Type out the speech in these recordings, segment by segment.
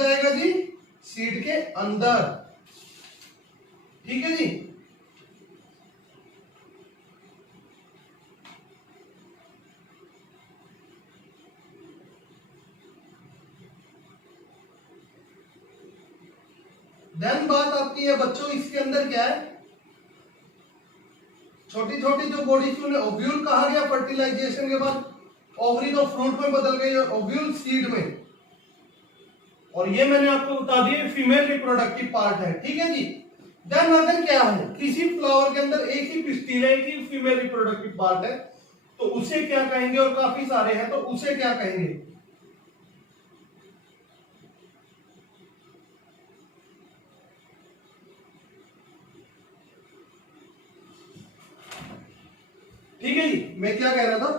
जाएगा जी सीड के अंदर। ठीक है जी। देन बात आती है बच्चों, इसके अंदर क्या है, छोटी छोटी जो बॉडीक्यूल है, ओव्यूल कहा गया फर्टिलाइजेशन के बाद, ओवरी तो फ्रूट में बदल गई, ओव्यूल सीड में, और ये मैंने आपको बता दिया फीमेल रिप्रोडक्टिव पार्ट है। ठीक है जी। देन अगर क्या है, किसी फ्लावर के अंदर एक ही पिस्टिल है, एक ही फीमेल रिप्रोडक्टिव पार्ट है, तो उसे क्या कहेंगे, और काफी सारे हैं तो उसे क्या कहेंगे। ठीक है जी। मैं क्या कह रहा था,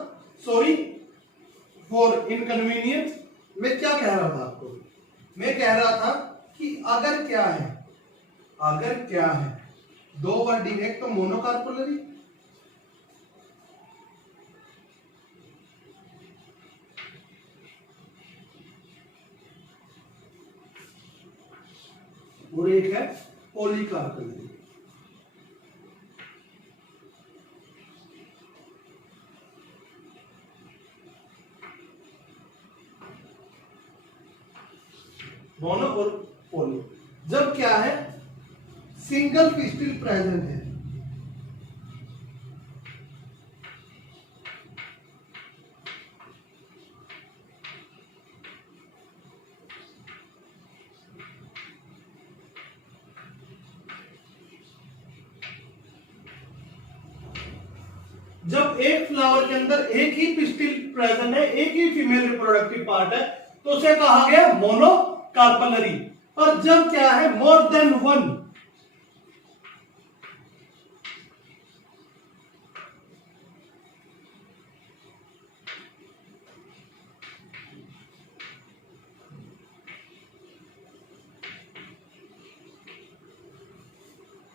सॉरी फॉर इनकन्वीनियंस, मैं क्या कह रहा था आपको, मैं कह रहा था कि अगर क्या है, अगर क्या है दो वर्डिंग, एक तो मोनोकार्पुलरी, और एक है पॉलीकार्पुलरी। मोनो और पोली, जब क्या है सिंगल पिस्टिल प्रेजेंट है, जब एक फ्लावर के अंदर एक ही पिस्टिल प्रेजेंट है, एक ही फीमेल रिप्रोडक्टिव पार्ट है, तो उसे कहा गया मोनोकार्पलरी। और जब क्या है मोर देन वन,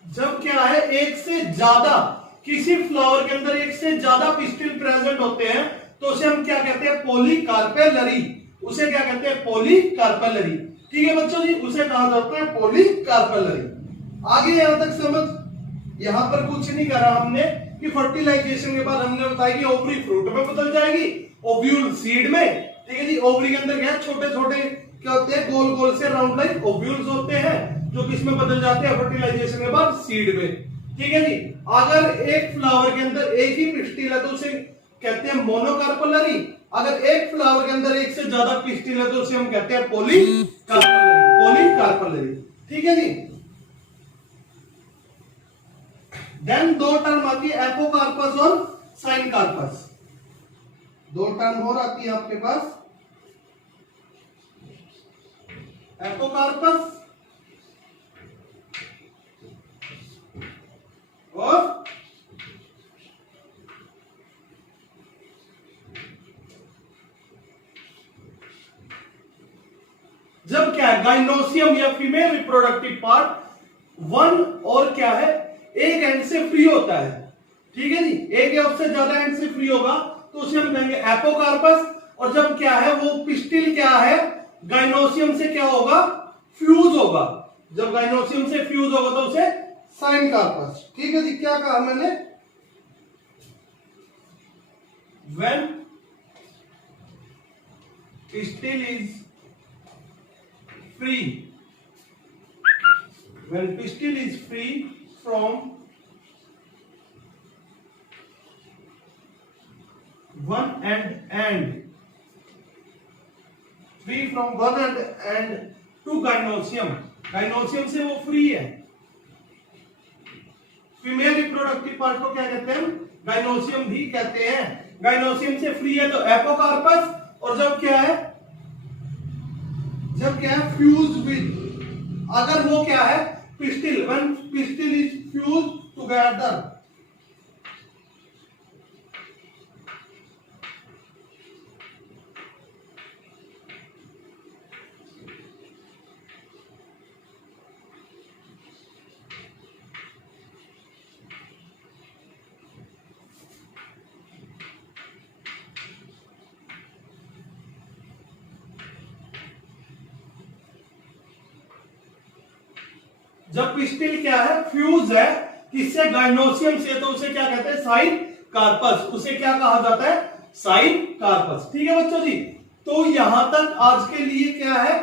जब क्या है एक से ज्यादा, किसी फ्लावर के अंदर एक से ज्यादा पिस्टिल प्रेजेंट होते हैं, तो उसे हम क्या कहते हैं, पॉलीकार्पेलरी। उसे क्या कहते हैं, पॉलीकार्पेलरी। ठीक है बच्चों जी, उसे कहा जाता है पॉलीकार्पेलरी। आगे यहां तक समझ, यहां पर कुछ नहीं करा हमने कि फर्टिलाइजेशन के बाद हमने बताया कि ओवरी फ्रूट में बदल जाएगी, ओव्यूल सीड में। ठीक है जी। ओवरी के अंदर क्या छोटे छोटे क्या होते हैं, गोल गोल से राउंड लाइक ओव्यूल्स होते हैं, जो किसमें बदल जाते हैं फर्टिलाइजेशन के बाद सीड में। ठीक है जी। अगर एक फ्लावर के अंदर एक ही पिस्टिल है तो उसे कहते हैं मोनोकार्पलरी। अगर एक फ्लावर के अंदर एक से ज्यादा पिस्टिल है तो उसे हम कहते हैं पॉलीकार्पलरी, पॉलीकार्पलरी। ठीक है जी। देन दो टर्म आती है, एपोकार्पस और साइनकार्पस। दो टर्म और आती है आपके पास, एपोकार्पस और जब क्या है गाइनोसियम या फीमेल रिप्रोडक्टिव पार्ट वन और क्या है एक एंड से फ्री होता है। ठीक है जी। एक या उससे ज्यादा एंड से फ्री होगा तो उसे हम कहेंगे एपोकार्पस। और जब क्या है वो पिस्टिल क्या है गाइनोसियम से क्या होगा, फ्यूज होगा। जब गाइनोसियम से फ्यूज होगा तो उसे साइनकार्पस। ठीक है जी। क्या कहा मैंने, when pistil is free, when pistil is free from one end, free from one end to gynoecium, gynoecium से वो फ्री है। फीमेल रिप्रोडक्टिव पार्ट को क्या कहते हैं, गाइनोसियम भी कहते हैं। गाइनोसियम से फ्री है तो एपोकार्पस। और जब क्या है, जब क्या है फ्यूज विद, अगर वो क्या है pistil, when pistil is fuse together, जब पिस्टिल क्या है, फ्यूज है किससे, गाइनोसियम से, तो उसे क्या कहते हैं, साइन कार्पस। उसे क्या कहा जाता है, साइन कार्पस। ठीक है बच्चों जी, तो यहां तक आज के लिए क्या है,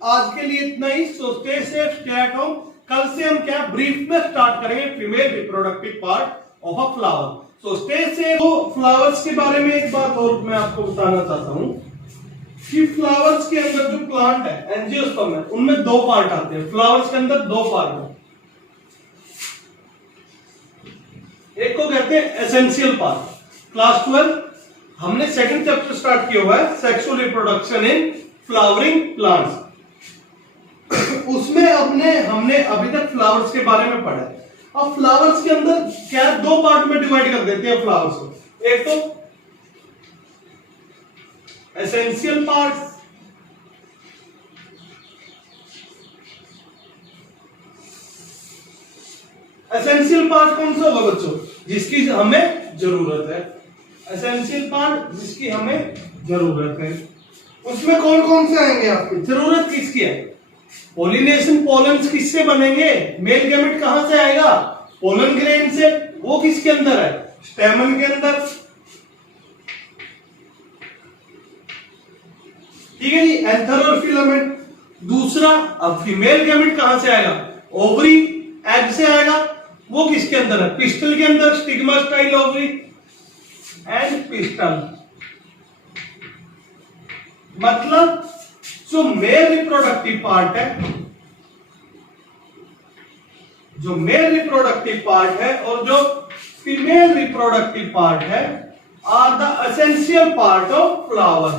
आज के लिए इतना ही। So stay safe, stay at home. कल से हम क्या ब्रीफ में स्टार्ट करेंगे female reproductive part of a flower. So stay safe. तो फ्लावर्स के बारे में एक बात और मैं आपको बताना चाहता हूं कि फ्लावर्स के अंदर जो प्लांट है, एंजियोस्पर्म है, उनमें दो पार्ट आते हैं। फ्लावर्स के अंदर दो पार्ट है, एक को कहते हैं एसेंशियल पार्ट। क्लास 12 हमने सेकंड चैप्टर स्टार्ट किया हुआ है, sexual reproduction in flowering plants. उसमें हमने अभी तक फ्लावर्स के बारे में पढ़ा है। अब फ्लावर्स के अंदर क्या दो पार्ट में डिवाइड कर देते हैं फ्लावर्स को। एक तो एसेंशियल पार्ट, एसेंशियल पार्ट कौन सा होगा बच्चों, जिसकी हमें जरूरत है। एसेंशियल पार्ट जिसकी हमें जरूरत है, उसमें कौन कौन से आएंगे आपकी, जरूरत किसकी है, पोलिनेशन, पोलन्स किससे बनेंगे, मेल गैमेट कहां से आएगा, पोलन ग्रेन से। वो किसके अंदर है, स्टेमन के अंदर। ठीक है जी, एंथर और फिलामेंट। दूसरा, अब फीमेल गैमेट कहां से आएगा, ओवरी, एग से आएगा। वो किसके अंदर है, पिस्टल के अंदर, stigma style ovary and pistol. मतलब जो मेल रिप्रोडक्टिव पार्ट है, जो मेल रिप्रोडक्टिव पार्ट है और जो फीमेल रिप्रोडक्टिव पार्ट है are the essential part of flower.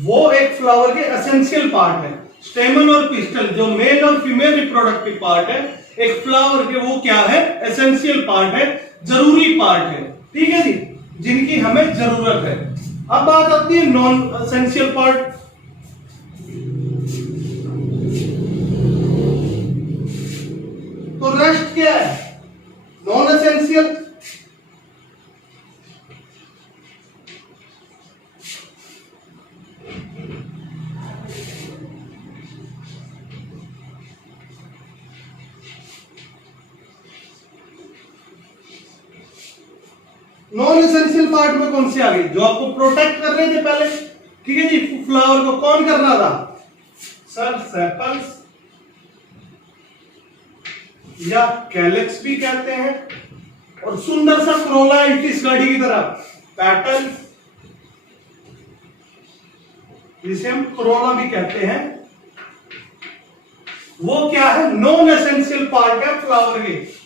वो एक फ्लावर के एसेंशियल पार्ट है। स्टेमन और पिस्टल जो मेल और फीमेल रिप्रोडक्टिव पार्ट है एक फ्लावर के, वो क्या है, एसेंशियल पार्ट है, जरूरी पार्ट है। ठीक है जी, जिनकी हमें जरूरत है। अब बात आती है नॉन एसेंशियल पार्ट। तो रेस्ट क्या है, non essential. Non essential part में कौन से आ गए, जो आपको प्रोटेक्ट कर रहे थे पहले। ठीक है जी, फ्लावर को कौन कर रहा था, सर सेपल्स या कैलेक्स भी कहते हैं, और सुंदर सा क्रोला इल्टिस गाड़ी की तरह पैटर्न, जिसे हम क्रोला भी कहते हैं। वो क्या है, नॉन एसेंशियल पार्ट है फ्लावर के।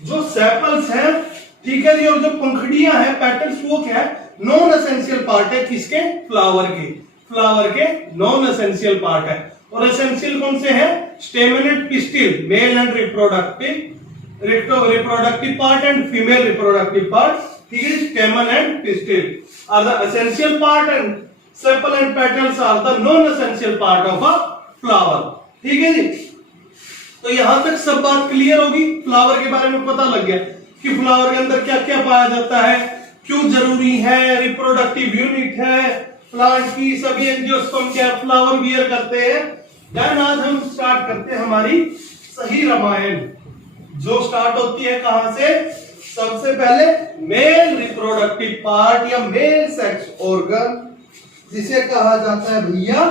जो सेपल्स है, ठीक है जी, और जो पंखुड़ियां हैं, पैटर्न्स, वो क्या है, नॉन एसेंशियल पार्ट है किसके, फ्लावर के। फ्लावर के नॉन एसेंशियल पार्ट है। और एसेंशियल कौन से हैं, stamen and pistil, male and reproductive part and female reproductive part. ठीक है, stamen and pistil are the essential part and sepal and petals are the non essential part of a flower. ठीक है जी, तो यहां तक सब बात क्लियर होगी। फ्लावर के बारे में पता लग गया कि फ्लावर के अंदर क्या क्या पाया जाता है, क्यों जरूरी है, रिप्रोडक्टिव यूनिट है प्लांट की, सभी एंजियोस्पर्म क्या फ्लावर वियर करते हैं। देन आज हम स्टार्ट करते हैं हमारी सही रामायण, जो स्टार्ट होती है कहां से, सबसे पहले मेल रिप्रोडक्टिव पार्ट या मेल सेक्स ऑर्गन, जिसे कहा जाता है भैया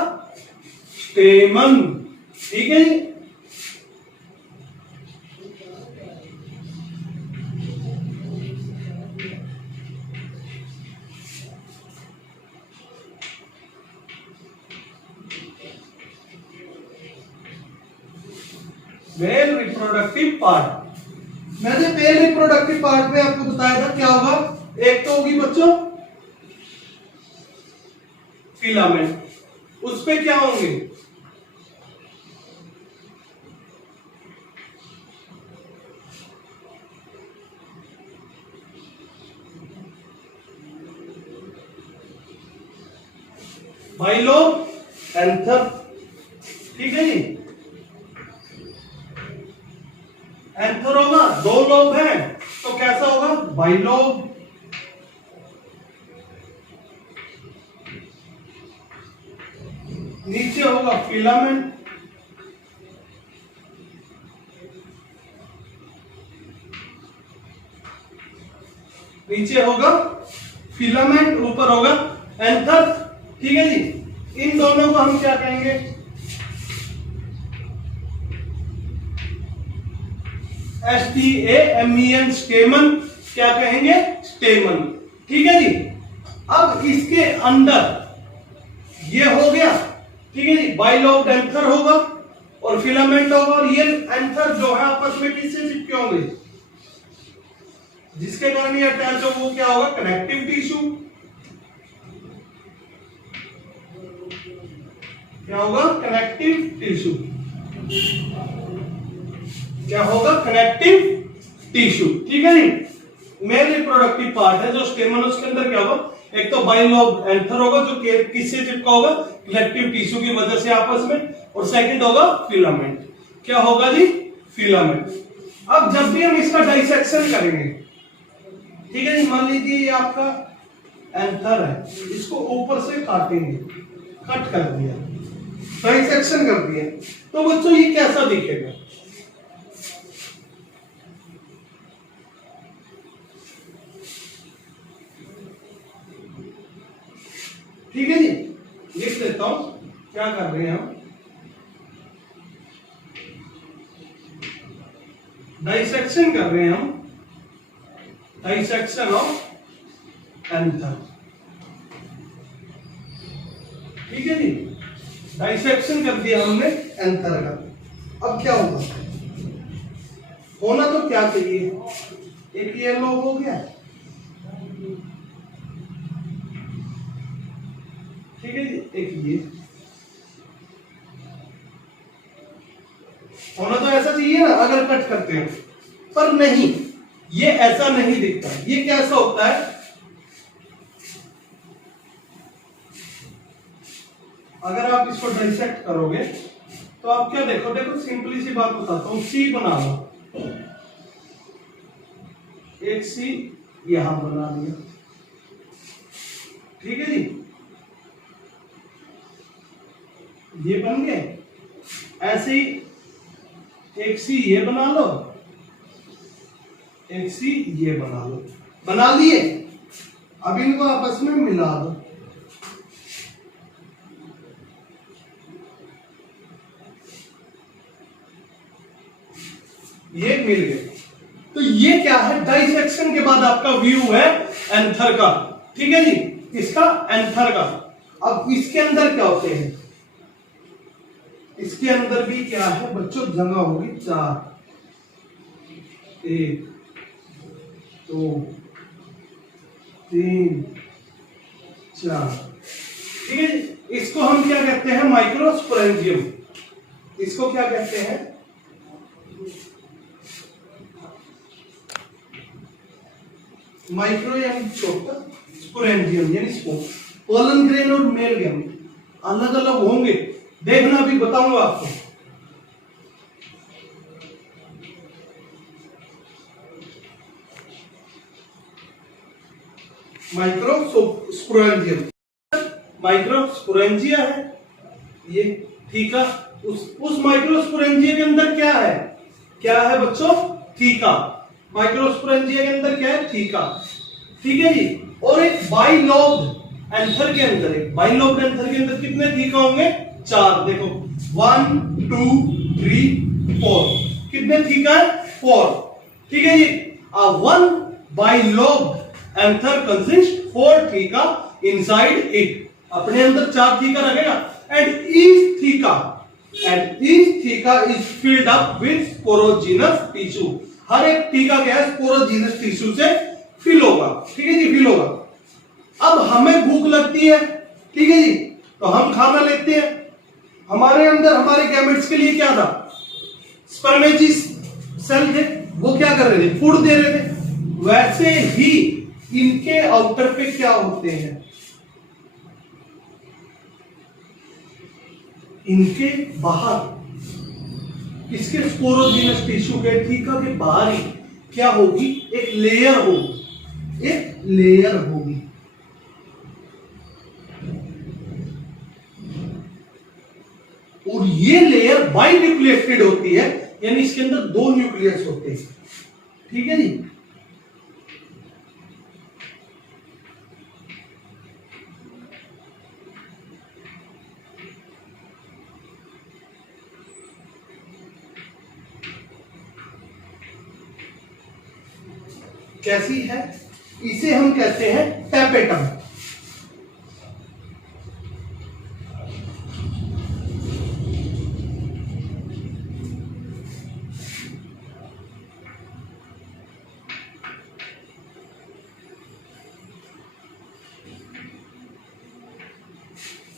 स्टेमन। ठीक है जी, मेल रिप्रोडक्टिव पार्ट। मैंने मेल रिप्रोडक्टिव पार्ट में आपको बताया था क्या होगा, एक तो होगी बच्चों फिलामेंट, उस पे क्या होंगे, बाइलोब, एंथर। ठीक है जी, एंथर होगा, दो लोब है तो कैसा होगा, बाइलोब। नीचे होगा फिलामेंट, नीचे होगा फिलामेंट, ऊपर होगा एंथर। ठीक है जी, इन दोनों को हम क्या कहेंगे? STAMEN, स्टेमन। क्या कहेंगे? स्टेमन। ठीक है जी। अब इसके अंदर ये हो गया, ठीक है जी, बाइलोब्ड एंथर होगा और फिलामेंट होगा, और ये एंथर जो है आपस में किससे चिपके होंगे? जिसके कारण ये अटैच हो वो क्या होगा? Connective tissue. क्या होगा? Connective tissue. क्या होगा? Connective tissue. ठीक है जी। मेन रिप्रोडक्टिव पार्ट है जो स्टेमन, उसके अंदर क्या होगा? एक तो बाइलोब एंथर होगा जो किससे चिपका होगा? कनेक्टिव टिश्यू की वजह से आपस में, और सेकंड होगा फिलामेंट। क्या होगा जी? फिलामेंट। अब जब भी हम इसका डाइसेक्शन करेंगे, ठीक है जी, मान लीजिए ये आपका एंथर है, इसको ऊपर से काटेंगे, कट कर दिया, डाइसेक्शन कर दिया, तो बच्चों ये कैसा दिखेगा? ठीक है जी, लिख लेता हूं क्या कर रहे हैं हम। डाइसेक्शन कर रहे हैं हम, डाइसेक्शन ऑफ एंथर। ठीक है जी, डाइसेक्शन कर दिया हमने एंथर का। अब क्या होगा? होना तो क्या चाहिए? एक ये लोग हो गया, ठीक है जी, एक ये होना तो ऐसा चाहिए ना अगर कट करते हैं, पर नहीं, ये ऐसा नहीं दिखता। ये कैसा होता है? अगर आप इसको डाइसेक्ट करोगे तो आप क्या देखो? देखो सिंपली सी बात बताता हूं, सी बना लो, एक सी यहां बना दिया, ठीक है जी, ये बन गए। ऐसे ही एक सी ये बना लो, एक सी ये बना लो, बना लिए। अब इनको आपस में मिला दो, ये मिल गए। तो ये क्या है? डाइसेक्शन के बाद आपका व्यू है एंथर का। ठीक है जी, इसका एंथर का। अब इसके अंदर क्या होते हैं? इसके अंदर भी क्या है बच्चों? जगह होगी 4, 1 2 3 4। ठीक है, इसको हम क्या कहते हैं? माइक्रोस्पोरेंजियम। इसको क्या कहते हैं? माइक्रो यानी छोटा, स्पोरेंजियम यानी स्पोर। पोलन ग्रेन और मेल ग्रेन अलग अलग होंगे, देखना अभी बताऊंगा आपको। माइक्रोस्पोरेंजियम, माइक्रोस्पोरेंजिया है ये, थीका। उस माइक्रोस्पोरेंजिया के अंदर क्या है? क्या है बच्चों? थीका। माइक्रोस्पोरेंजिया के अंदर क्या है? थीका। ठीक है जी। और एक बाइलोब्ड एंथर के अंदर, एक बाइलोब्ड एंथर के अंदर कितने थीका होंगे? 4। देखो 1 2 3 4, कितने थीका है? 4। ठीक है जी। One bilobed anther consist 4 theca inside it. अपने अंदर 4 थीका रखेगा। And each theca is filled up with sporogenous tissue. हर एक थीका क्या है? स्पोरोजिनस टिश्यू से फिल होगा। ठीक है जी, फिल होगा। अब हमें भूख लगती है, ठीक है जी, तो हम खाना लेते हैं। हमारे अंदर हमारे गैमेट्स के लिए क्या था? स्पर्मेजी सेल थे, वो क्या कर रहे थे? फूड दे रहे थे। वैसे ही इनके आउटर पे क्या होते हैं? इनके बाहर, इसके स्पोरोजिनस टिश्यू के थीका के बाहर ही क्या होगी? एक लेयर होगी, एक लेयर होगी। और ये लेयर बाइन्यूक्लिएटेड होती है, यानी इसके अंदर 2 न्यूक्लियस होते हैं। ठीक है जी। कैसी है? इसे हम कहते हैं टैपेटम।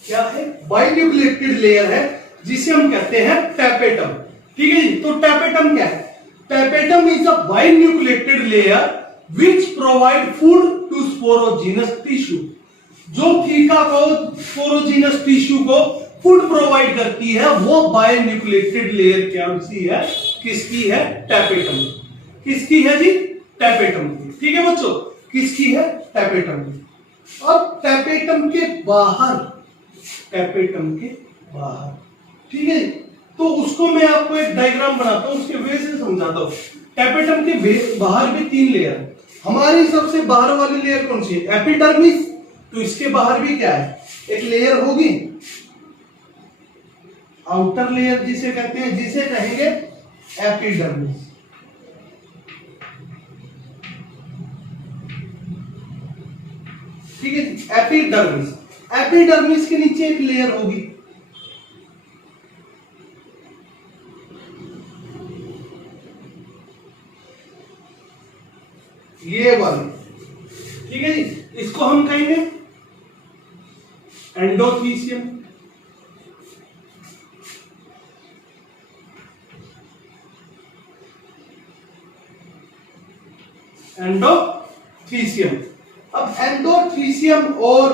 क्या है? बाइन्यूक्लिएटेड लेयर है जिसे हम कहते हैं टैपेटम। ठीक है जी। तो टैपेटम क्या है? Tapetum is a binucleated layer which provide food to sporogenous tissue। जो थीका को, स्पोरोजीनस टिश्यू को फूड प्रोवाइड करती है, वो बायोन्यूक्लिएटेड लेयर क्या सी है? किसकी है? टैपेटम। किसकी है जी? टैपेटम की। ठीक है बच्चों, किसकी है? टैपेटम की। अब टैपेटम के बाहर, टैपेटम के बाहर, ठीक है, तो उसको मैं आपको एक डायग्राम बनाता हूं, उसके वे से समझाता हूं। टैपेटम के बाहर भी 3 लेयर है। हमारी सबसे बाहर वाली लेयर कौन सी है? एपिडर्मिस। तो इसके बाहर भी क्या है? एक लेयर होगी, आउटर लेयर जिसे कहते हैं, जिसे कहेंगे एपिडर्मिस। ठीक है, एपिडर्मिस। एपिडर्मिस के नीचे एक लेयर होगी, ये वाली। ठीक है जी। इसको हम कहेंगे एंडोथीसियम। एंडोथीसियम। अब एंडोथीसियम और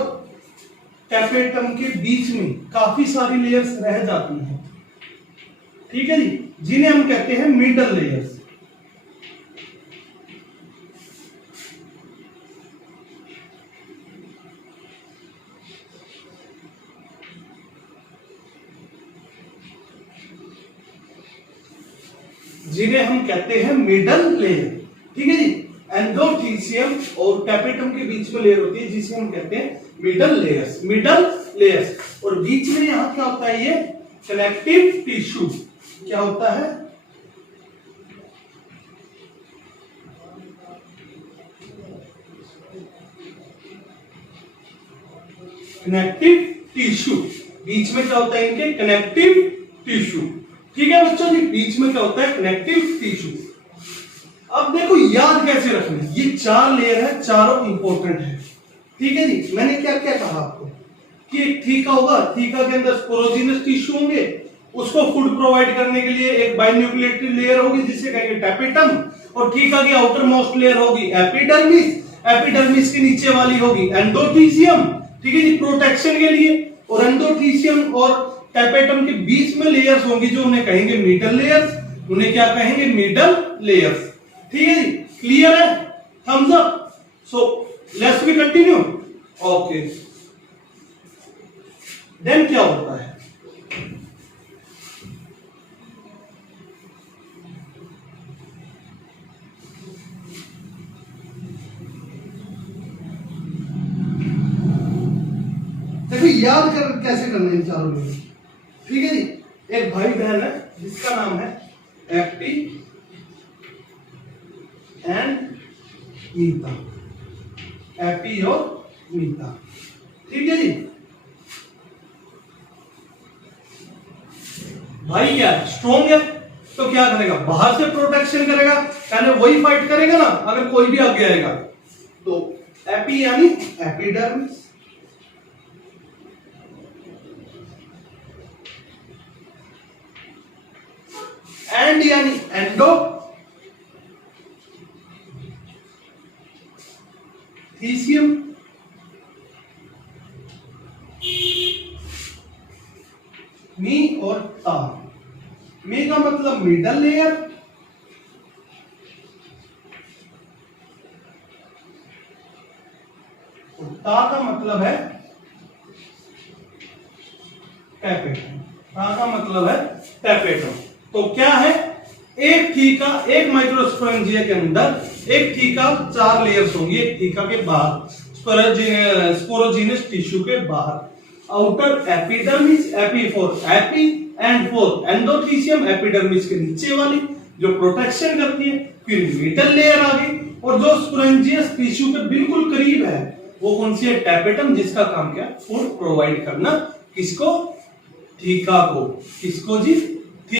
टैपेटम के बीच में काफी सारी लेयर्स रह जाती हैं। ठीक है जी, जिन्हें हम कहते हैं मिडल लेयर्स। जिन्हें हम कहते हैं मिडल लेयर। ठीक है जी। एंडोथीसियम और टैपेटम के बीच में लेयर होती है जिसे हम कहते हैं मिडल लेयर्स। Middle layers. और बीच में यहां क्या होता है? ये कनेक्टिव टिश्यू। क्या होता है? Connective tissue. बीच में क्या होता है? इनके कनेक्टिव टिश्यू। ठीक है बच्चों जी, बीच में क्या होता है? Connective tissue. अब देखो याद कैसे रखना, ये 4 लेयर है, चारों इंपॉर्टेंट है। ठीक है जी। मैंने क्या क्या कहा आपको कि एक थीका होगा, थीका के अंदर स्पोरोजीनस टिश्यू होंगे, उसको फूड प्रोवाइड करने के लिए एक बायोन्यूक्लिएटेड लेयर होगी जिसे कहेंगे टैपेटम, और थीका की आउटर मोस्ट लेयर होगी एपिडर्मिस। एपिडर्मिस के नीचे वाली होगी एंडोथीसियम। ठीक है जी, प्रोटेक्शन के लिए। और एंडोथीसियम और टैपेटम के बीच में लेयर्स होंगी जो उन्हें कहेंगे मिडल लेयर्स। उन्हें क्या कहेंगे? Middle layers. ठीक है जी, क्लियर है? Thumbs up. So let's we continue. Okay, then क्या होता है? देखो याद कर कैसे करना है इन चारों में। ठीक है जी। एक भाई बहन है जिसका नाम है एप्टी एंड मीता। एपी और मीता। ठीक है जी। भाई क्या है? स्ट्रॉन्ग है, तो क्या करेगा? बाहर से प्रोटेक्शन करेगा, पहले वही फाइट करेगा ना अगर कोई भी आगे आएगा। तो एपी यानी एपिडर्मिस, एंड यानी एंडो, थीसियम, मी और ता। मी का मतलब मिडल लेयर, और ता का मतलब है टैपेटम। का मतलब है टैपेटम। तो क्या है, एक थीका, एक माइक्रोस्पोरेंजिया के अंदर एक थीका 4 लेयर्स होंगी, एक थीका के बाहर स्पोरोजीनस टिश्यू के बाहर। Outer epidermis, AP for AP and for endothecium, epidermis के नीचे वाली जो प्रोटेक्शन करती है। फिर मिडल लेयर आ गई, और जो स्पोरेंजियस टिश्यू के बिल्कुल करीब है वो कौन सी है, टैपेटम, जिसका काम क्या, फूड प्रोवाइड करना, किसको, थीका को। किसको जी,